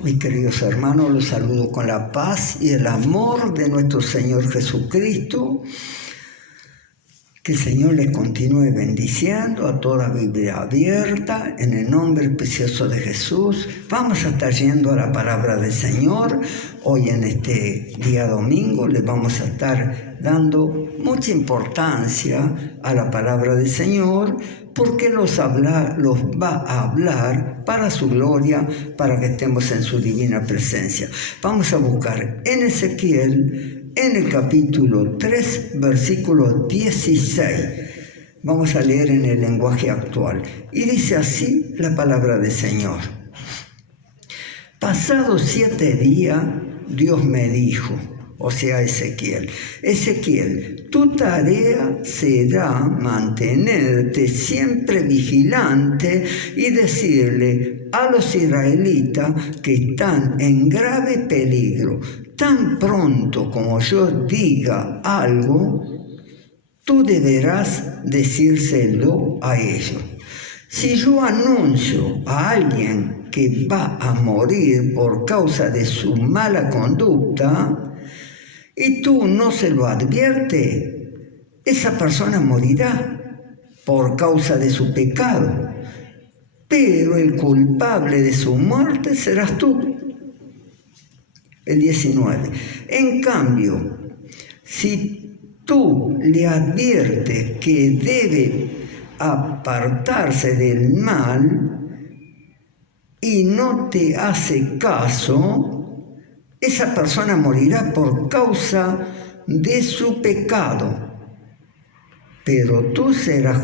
Mis queridos hermanos, los saludo con la paz y el amor de nuestro Señor Jesucristo. Que el Señor les continúe bendiciendo a toda Biblia abierta en el nombre precioso de Jesús. Vamos a estar yendo a la palabra del Señor. Hoy en este día domingo les vamos a estar dando mucha importancia a la palabra del Señor porque los va a hablar para su gloria, para que estemos en su divina presencia. Vamos a buscar en Ezequiel, en el capítulo 3, versículo 16. Vamos a leer en el lenguaje actual. Y dice así la palabra del Señor. Pasados 7 días, Dios me dijo, o sea, Ezequiel, tu tarea será mantenerte siempre vigilante y decirle a los israelitas que están en grave peligro. Tan pronto como yo diga algo, tú deberás decírselo a ellos. Si yo anuncio a alguien que va a morir por causa de su mala conducta, y tú no se lo adviertes, esa persona morirá por causa de su pecado, pero el culpable de su muerte serás tú. El 19. En cambio, si tú le adviertes que debe apartarse del mal y no te hace caso, esa persona morirá por causa de su pecado, pero tú serás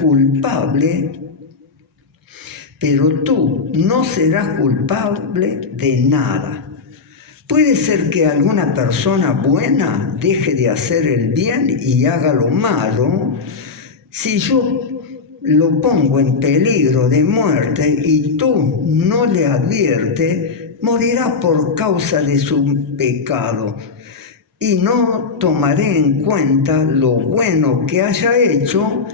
culpable, pero tú no serás culpable de nada. Puede ser que alguna persona buena deje de hacer el bien y haga lo malo. Si yo lo pongo en peligro de muerte y tú no le adviertes, morirá por causa de su pecado. Y no tomaré en cuenta lo bueno que haya hecho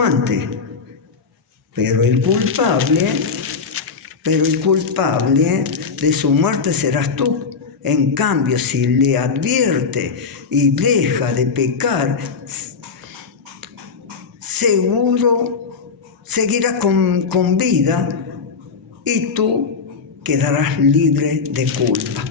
antes. Pero el culpable de su muerte serás tú. En cambio, si le advierte y deja de pecar, seguro seguirá con vida y tú quedarás libre de culpa.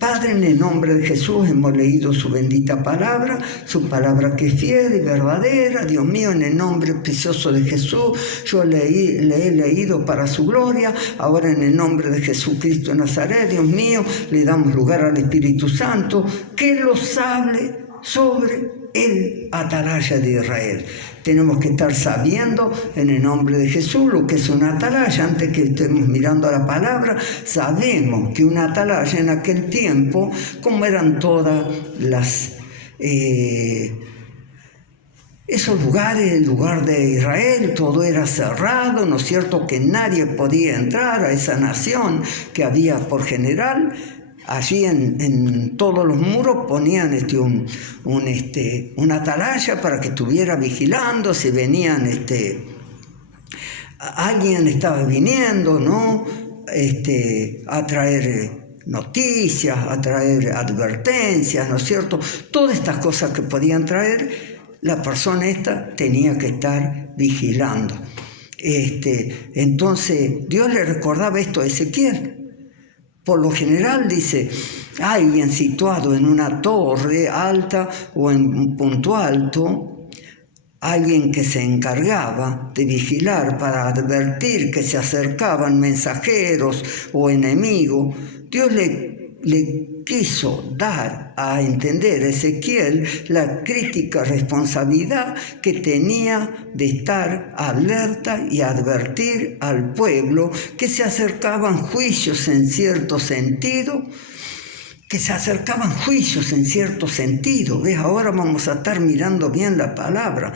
Padre, en el nombre de Jesús hemos leído su bendita palabra, su palabra que es fiel y verdadera. Dios mío, en el nombre precioso de Jesús, yo le he leído para su gloria. Ahora en el nombre de Jesucristo de Nazaret, Dios mío, le damos lugar al Espíritu Santo que los hable sobre el atalaya de Israel. Tenemos que estar sabiendo en el nombre de Jesús lo que es una atalaya. Antes que estemos mirando a la palabra, sabemos que una atalaya en aquel tiempo, como eran todas las esos lugares, el lugar de Israel, todo era cerrado, ¿no es cierto? Que nadie podía entrar a esa nación que había por general. Allí en todos los muros ponían una atalaya para que estuviera vigilando si venían, alguien estaba viniendo, ¿no? A traer noticias, a traer advertencias, ¿no es cierto? Todas estas cosas que podían traer, la persona esta tenía que estar vigilando. Entonces Dios le recordaba esto a Ezequiel. Por lo general, dice, alguien situado en una torre alta o en un punto alto, alguien que se encargaba de vigilar para advertir que se acercaban mensajeros o enemigos. Dios le quiso dar a entender a Ezequiel la crítica responsabilidad que tenía de estar alerta y advertir al pueblo que se acercaban juicios en cierto sentido, ¿Ves? Ahora vamos a estar mirando bien la palabra.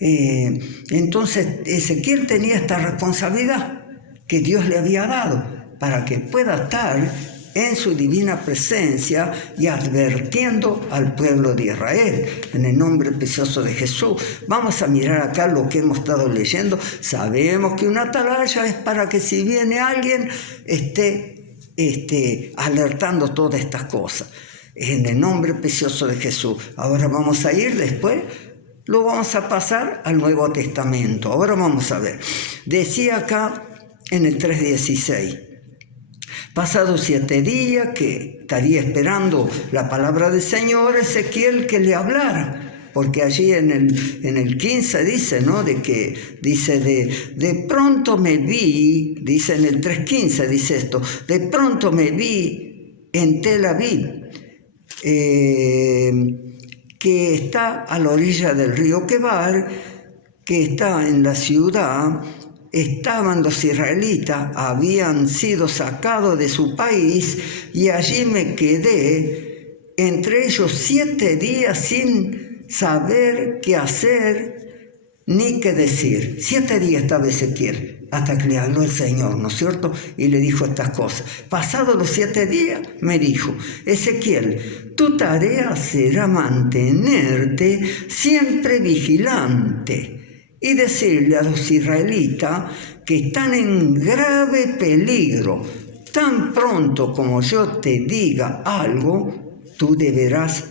Entonces Ezequiel tenía esta responsabilidad que Dios le había dado para que pueda estar en su divina presencia y advirtiendo al pueblo de Israel. En el nombre precioso de Jesús. Vamos a mirar acá lo que hemos estado leyendo. Sabemos que una atalaya es para que si viene alguien esté alertando todas estas cosas. En el nombre precioso de Jesús. Ahora vamos a ir después. Lo vamos a pasar al Nuevo Testamento. Ahora vamos a ver. Decía acá en el 3:16. Pasados 7 días que estaría esperando la palabra del Señor, Ezequiel que le hablara. Porque allí en el 15 dice, ¿no? De pronto me vi, dice en el 3:15 dice esto, de pronto me vi en Tel Aviv, que está a la orilla del río Quebar, que está en la ciudad. Estaban los israelitas, habían sido sacados de su país y allí me quedé entre ellos 7 días sin saber qué hacer ni qué decir. 7 días estaba Ezequiel hasta que le habló el Señor, ¿no es cierto? Y le dijo estas cosas. Pasados los 7 días me dijo, Ezequiel, tu tarea será mantenerte siempre vigilante y decirle a los israelitas que están en grave peligro. Tan pronto como yo te diga algo, tú deberás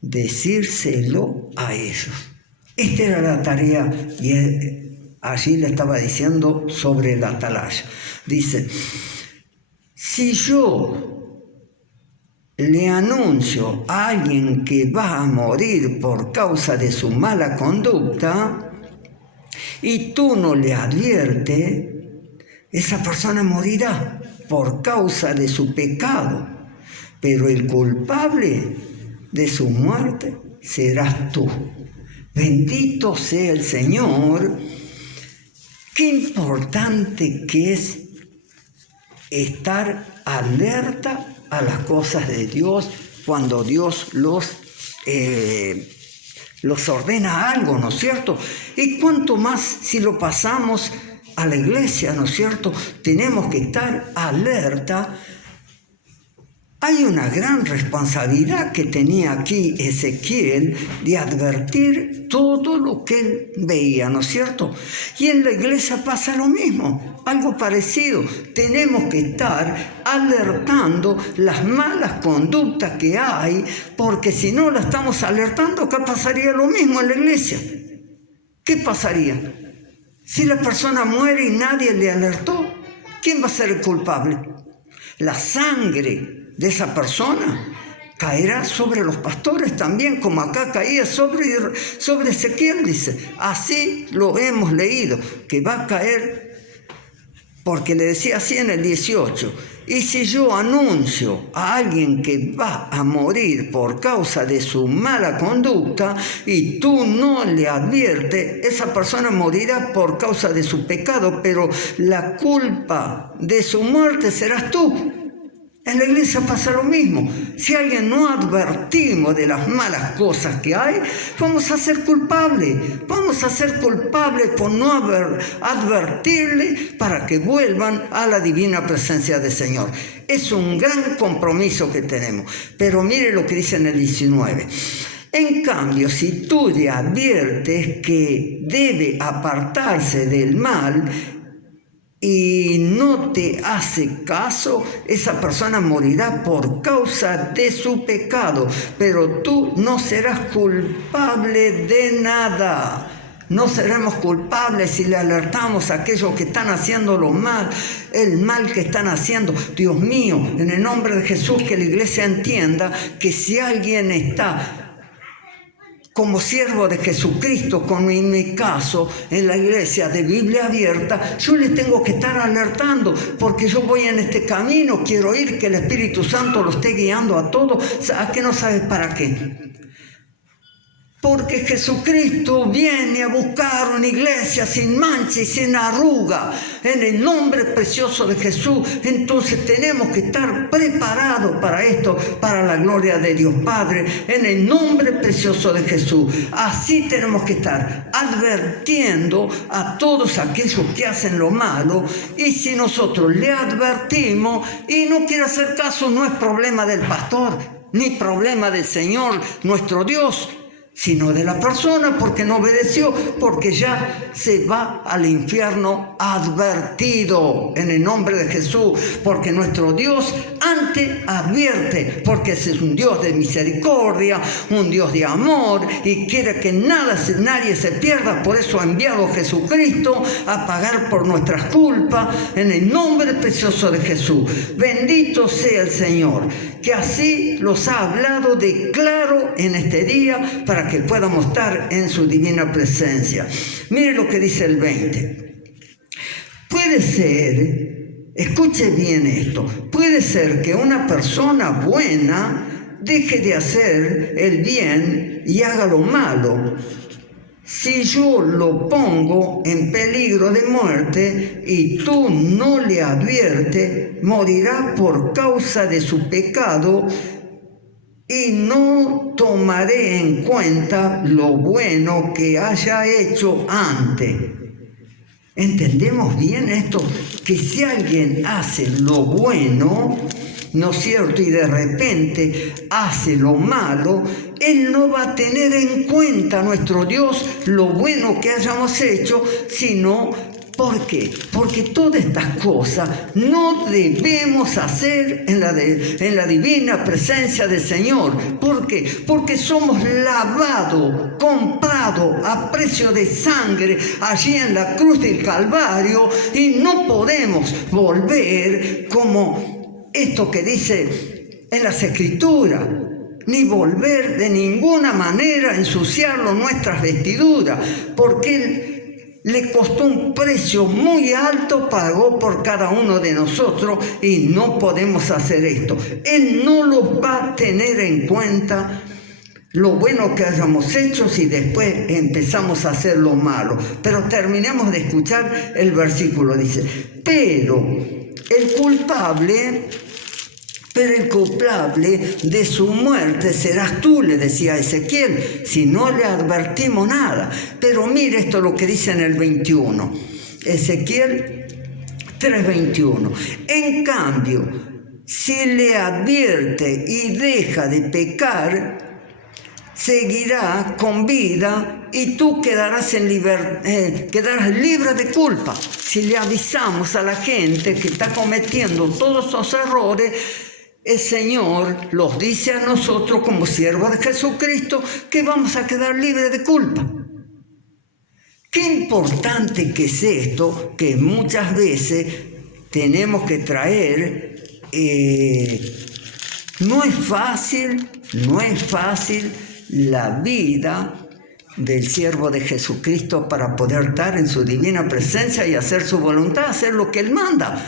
decírselo a ellos. Esta era la tarea y allí le estaba diciendo sobre la atalaya. Dice, si yo le anuncio a alguien que va a morir por causa de su mala conducta, y tú no le adviertes, esa persona morirá por causa de su pecado, pero el culpable de su muerte serás tú. Bendito sea el Señor. Qué importante que es estar alerta a las cosas de Dios cuando Dios los ordena algo, ¿no es cierto? Y cuanto más si lo pasamos a la iglesia, ¿no es cierto? Tenemos que estar alerta. Hay una gran responsabilidad que tenía aquí Ezequiel de advertir todo lo que él veía, ¿no es cierto? Y en la iglesia pasa lo mismo, algo parecido. Tenemos que estar alertando las malas conductas que hay, porque si no la estamos alertando, ¿qué pasaría lo mismo en la iglesia? ¿Qué pasaría? Si la persona muere y nadie le alertó, ¿quién va a ser el culpable? La sangre de esa persona caerá sobre los pastores también, como acá caía sobre Ezequiel, dice. Así lo hemos leído, que va a caer, porque le decía así en el 18. Y si yo anuncio a alguien que va a morir por causa de su mala conducta y tú no le adviertes, esa persona morirá por causa de su pecado, pero la culpa de su muerte serás tú. En la iglesia pasa lo mismo. Si a alguien no advertimos de las malas cosas que hay, vamos a ser culpables. Vamos a ser culpables por no advertirle para que vuelvan a la divina presencia del Señor. Es un gran compromiso que tenemos. Pero mire lo que dice en el 19. En cambio, si tú le adviertes que debe apartarse del mal y no te hace caso, esa persona morirá por causa de su pecado, pero tú no serás culpable de nada. No seremos culpables si le alertamos a aquellos que están haciendo lo mal, el mal que están haciendo. Dios mío, en el nombre de Jesús, que la iglesia entienda que si alguien está como siervo de Jesucristo, como en mi caso, en la iglesia de Biblia abierta, yo les tengo que estar alertando, porque yo voy en este camino, quiero ir, que el Espíritu Santo lo esté guiando a todos, a que no sabes para qué. Porque Jesucristo viene a buscar una iglesia sin mancha y sin arruga, en el nombre precioso de Jesús. Entonces tenemos que estar preparados para esto, para la gloria de Dios Padre, en el nombre precioso de Jesús. Así tenemos que estar advirtiendo a todos aquellos que hacen lo malo, y si nosotros le advertimos y no quiere hacer caso, no es problema del pastor, ni problema del Señor, nuestro Dios, sino de la persona, porque no obedeció, porque ya se va al infierno advertido en el nombre de Jesús, porque nuestro Dios antes advierte, porque ese es un Dios de misericordia, un Dios de amor, y quiere que nadie se pierda. Por eso ha enviado a Jesucristo a pagar por nuestras culpas, en el nombre precioso de Jesús. Bendito sea el Señor, que así los ha hablado de claro en este día, para que podamos estar en su divina presencia. Mire lo que dice el 20. Puede ser, escuche bien esto, puede ser que una persona buena deje de hacer el bien y haga lo malo. Si yo lo pongo en peligro de muerte y tú no le adviertes, morirá por causa de su pecado, y no tomaré en cuenta lo bueno que haya hecho antes. ¿Entendemos bien esto? Que si alguien hace lo bueno, ¿no es cierto?, y de repente hace lo malo, Él no va a tener en cuenta, nuestro Dios, lo bueno que hayamos hecho, sino... ¿Por qué? Porque todas estas cosas no debemos hacer en la divina presencia del Señor. ¿Por qué? Porque somos lavados, comprados a precio de sangre allí en la cruz del Calvario, y no podemos volver como esto que dice en las Escrituras, ni volver de ninguna manera a ensuciarlo nuestras vestiduras, porque Él le costó un precio muy alto, pagó por cada uno de nosotros, y no podemos hacer esto. Él no lo va a tener en cuenta lo bueno que hayamos hecho si después empezamos a hacer lo malo. Pero terminemos de escuchar el versículo, dice, pero el culpable de su muerte serás tú, le decía a Ezequiel, si no le advertimos nada. Pero mire esto lo que dice en el 21, Ezequiel 3:21. En cambio, si le advierte y deja de pecar, seguirá con vida y tú quedarás libre de culpa. Si le avisamos a la gente que está cometiendo todos esos errores, el Señor los dice a nosotros como siervos de Jesucristo que vamos a quedar libres de culpa. Qué importante que es esto, que muchas veces tenemos que traer. No es fácil la vida del siervo de Jesucristo para poder estar en su divina presencia y hacer su voluntad, hacer lo que Él manda.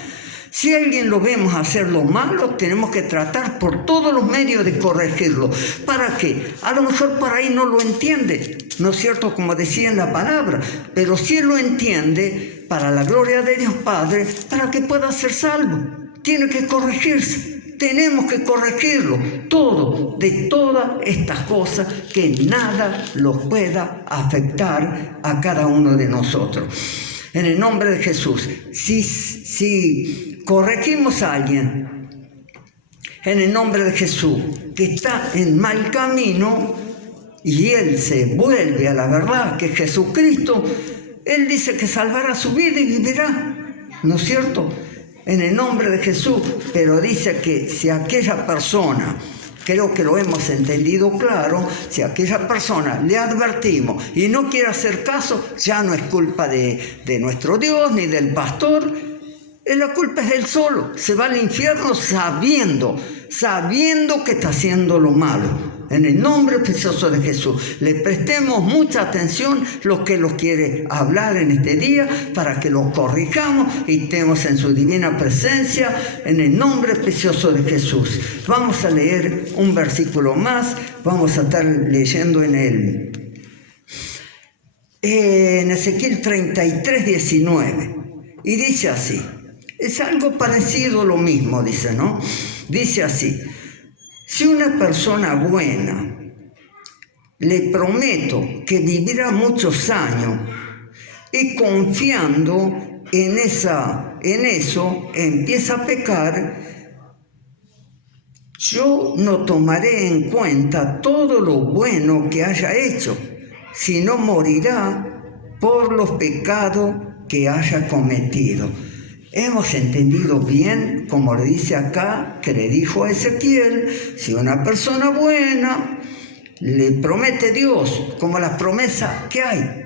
Si alguien lo vemos hacer lo malo, tenemos que tratar por todos los medios de corregirlo. ¿Para qué? A lo mejor por ahí no lo entiende, ¿no es cierto?, como decía en la palabra, pero si él lo entiende, para la gloria de Dios Padre, para que pueda ser salvo, tiene que corregirse. Tenemos que corregirlo todo, de todas estas cosas, que nada los pueda afectar a cada uno de nosotros. En el nombre de Jesús, si corregimos a alguien, en el nombre de Jesús, que está en mal camino, y él se vuelve a la verdad, que es Jesucristo, Él dice que salvará su vida y vivirá, ¿no es cierto?, en el nombre de Jesús. Pero dice que si aquella persona, creo que lo hemos entendido claro, si a aquella persona le advertimos y no quiere hacer caso, ya no es culpa de nuestro Dios ni del pastor, la culpa es de él solo. Se va al infierno sabiendo que está haciendo lo malo. En el nombre precioso de Jesús, le prestemos mucha atención lo que nos quiere hablar en este día, para que lo corrijamos y estemos en su divina presencia, en el nombre precioso de Jesús. Vamos a leer un versículo más, vamos a estar leyendo en el en Ezequiel 33, 19. Y dice así, es algo parecido lo mismo, dice, ¿no? Dice así, si una persona buena le prometo que vivirá muchos años y confiando en eso empieza a pecar, yo no tomaré en cuenta todo lo bueno que haya hecho, sino morirá por los pecados que haya cometido. Hemos entendido bien, como le dice acá, que le dijo a Ezequiel, si una persona buena le promete Dios, como las promesas que hay,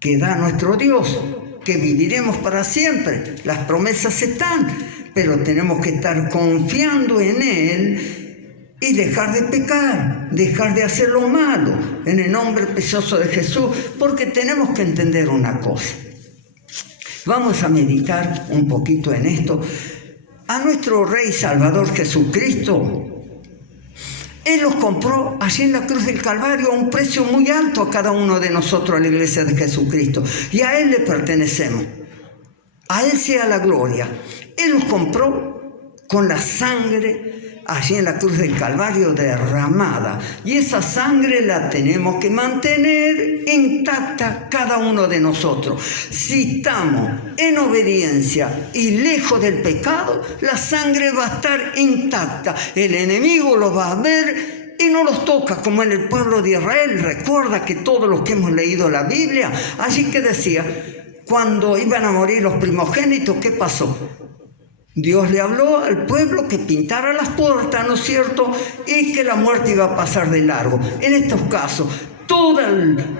que da nuestro Dios, que viviremos para siempre. Las promesas están, pero tenemos que estar confiando en Él y dejar de pecar, dejar de hacer lo malo, en el nombre precioso de Jesús, porque tenemos que entender una cosa. Vamos a meditar un poquito en esto. A nuestro Rey Salvador Jesucristo, Él los compró allí en la cruz del Calvario a un precio muy alto a cada uno de nosotros, a la iglesia de Jesucristo. Y a Él le pertenecemos. A Él sea la gloria. Él los compró con la sangre allí en la cruz del Calvario derramada. Y esa sangre la tenemos que mantener intacta cada uno de nosotros. Si estamos en obediencia y lejos del pecado, la sangre va a estar intacta. El enemigo lo va a ver y no los toca, como en el pueblo de Israel. Recuerda que todos los que hemos leído la Biblia, allí que decía, cuando iban a morir los primogénitos, ¿qué pasó? Dios le habló al pueblo que pintara las puertas, ¿no es cierto? Y que la muerte iba a pasar de largo. En estos casos,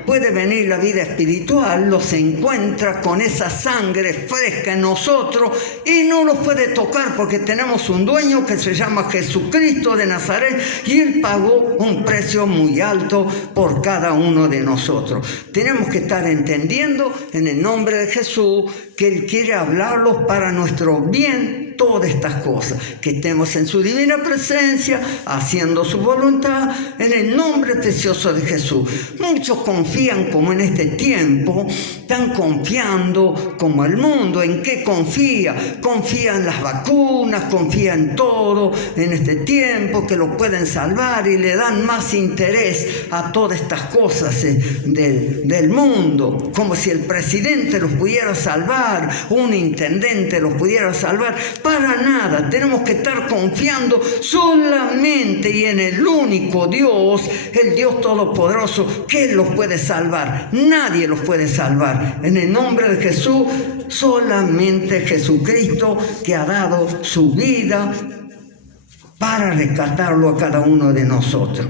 puede venir la vida espiritual, los encuentra con esa sangre fresca en nosotros y no los puede tocar porque tenemos un dueño que se llama Jesucristo de Nazaret y Él pagó un precio muy alto por cada uno de nosotros. Tenemos que estar entendiendo en el nombre de Jesús que Él quiere hablarlos para nuestro bien, todas estas cosas, que estemos en su divina presencia, haciendo su voluntad, en el nombre precioso de Jesús. Muchos confían como en este tiempo, están confiando como el mundo. ¿En qué confía? Confía en las vacunas, confía en todo en este tiempo, que lo pueden salvar y le dan más interés a todas estas cosas del mundo, como si el presidente los pudiera salvar, un intendente los pudiera salvar. Para nada, tenemos que estar confiando solamente y en el único Dios, el Dios Todopoderoso, que Él los puede salvar. Nadie los puede salvar. En el nombre de Jesús, solamente Jesucristo, que ha dado su vida para rescatarlo a cada uno de nosotros.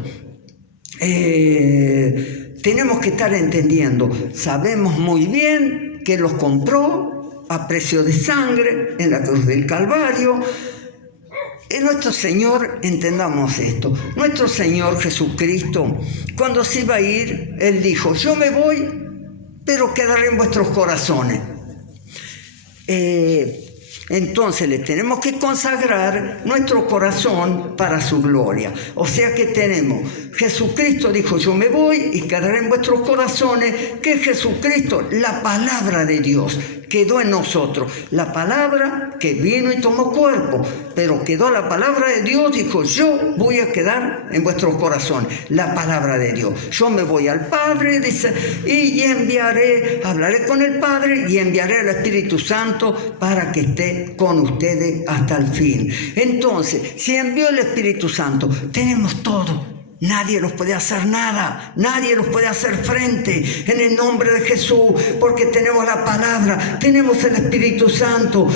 Tenemos que estar entendiendo, sabemos muy bien que los compró a precio de sangre en la cruz del Calvario. Nuestro Señor, entendamos esto, nuestro Señor Jesucristo, cuando se iba a ir, Él dijo, yo me voy, pero quedaré en vuestros corazones. Entonces le tenemos que consagrar nuestro corazón para su gloria. O sea que tenemos, Jesucristo dijo, yo me voy y quedaré en vuestros corazones, que Jesucristo, la palabra de Dios, quedó en nosotros. La palabra que vino y tomó cuerpo, pero quedó la palabra de Dios, dijo, yo voy a quedar en vuestros corazones. La palabra de Dios. Yo me voy al Padre, dice, y hablaré con el Padre y enviaré al Espíritu Santo para que esté con ustedes hasta el fin. Entonces, si envió el Espíritu Santo, tenemos todo. Nadie los puede hacer nada, nadie los puede hacer frente en el nombre de Jesús, porque tenemos la palabra, tenemos el Espíritu Santo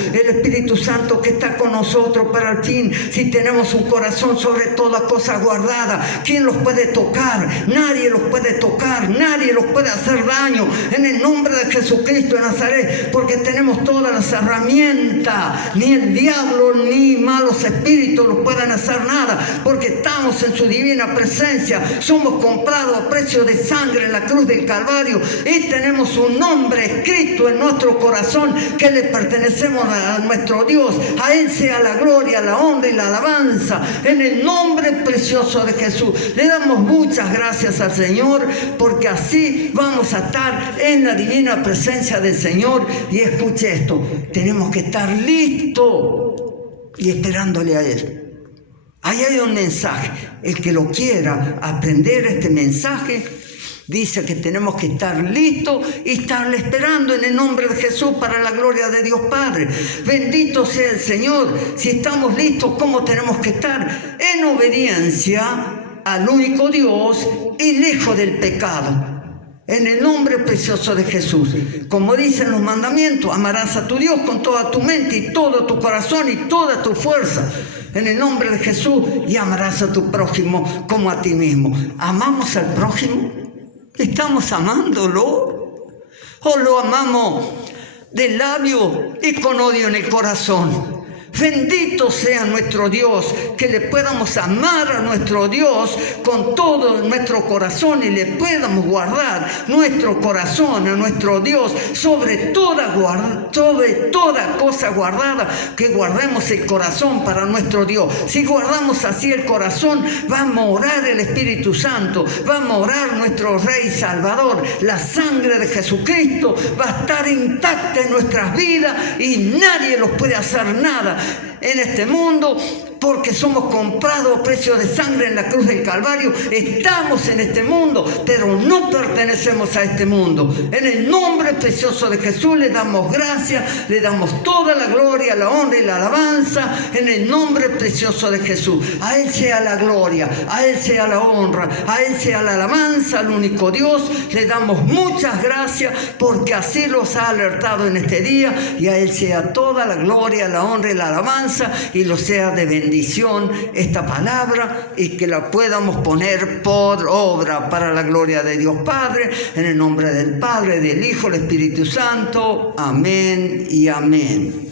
que está con nosotros para el fin. Si tenemos un corazón sobre toda cosa guardada, ¿quién los puede tocar? Nadie los puede tocar, nadie los puede hacer daño en el nombre de Jesucristo de Nazaret, porque tenemos todas las herramientas, ni el diablo ni malos espíritus los pueden hacer nada, porque estamos en su divina presencia presencia. Somos comprados a precio de sangre en la cruz del Calvario y tenemos un nombre escrito en nuestro corazón que le pertenecemos a nuestro Dios. A Él sea la gloria, la honra y la alabanza en el nombre precioso de Jesús. Le damos muchas gracias al Señor porque así vamos a estar en la divina presencia del Señor. Y escuche esto, tenemos que estar listos y esperándole a Él. Ahí hay un mensaje. El que lo quiera aprender este mensaje, dice que tenemos que estar listos y estarle esperando en el nombre de Jesús para la gloria de Dios Padre. Bendito sea el Señor. Si estamos listos, ¿cómo tenemos que estar? En obediencia al único Dios y lejos del pecado. En el nombre precioso de Jesús. Como dicen los mandamientos, amarás a tu Dios con toda tu mente y todo tu corazón y toda tu fuerza. En el nombre de Jesús. Y amarás a tu prójimo como a ti mismo. ¿Amamos al prójimo? ¿Estamos amándolo? ¿O lo amamos de labio y con odio en el corazón? Bendito sea nuestro Dios, que le podamos amar a nuestro Dios con todo nuestro corazón y le podamos guardar nuestro corazón a nuestro Dios sobre toda cosa guardada, que guardemos el corazón para nuestro Dios. Si guardamos así el corazón, va a morar el Espíritu Santo, va a morar nuestro Rey Salvador. La sangre de Jesucristo va a estar intacta en nuestras vidas y nadie nos puede hacer nada en este mundo, porque somos comprados a precio de sangre en la cruz del Calvario. Estamos en este mundo, pero no pertenecemos a este mundo. En el nombre precioso de Jesús le damos gracias, le damos toda la gloria, la honra y la alabanza en el nombre precioso de Jesús. A Él sea la gloria, a Él sea la honra, a Él sea la alabanza, al único Dios. Le damos muchas gracias porque así los ha alertado en este día, y a Él sea toda la gloria, la honra y la alabanza, y lo sea de bendición esta palabra, y que la podamos poner por obra para la gloria de Dios Padre, en el nombre del Padre, del Hijo, del Espíritu Santo. Amén y amén.